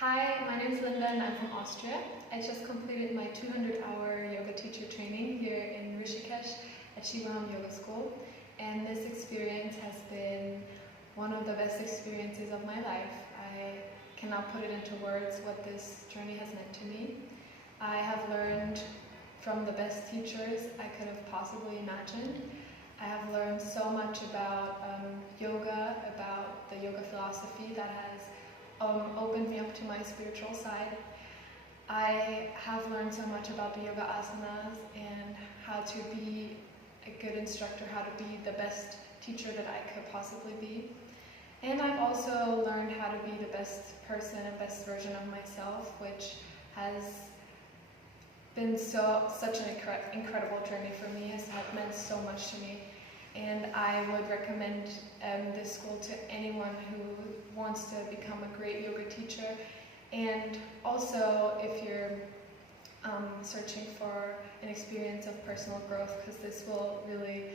Hi, my name is Linda and I'm from Austria. I just completed my 200-hour yoga teacher training here in Rishikesh at Shivoham Yoga School, and this experience has been one of the best experiences of my life. I cannot put it into words what this journey has meant to me. I have learned from the best teachers I could have possibly imagined. I have learned so much about yoga, about the yoga philosophy that has opened me up to my spiritual side. I have learned so much about the yoga asanas and how to be a good instructor, how to be the best teacher that I could possibly be. And I've also learned how to be the best person and best version of myself, which has been such an incredible journey for me. It has meant so much to me. And I would recommend this school to anyone who wants to become a great yoga teacher. And also if you're searching for an experience of personal growth, because this will really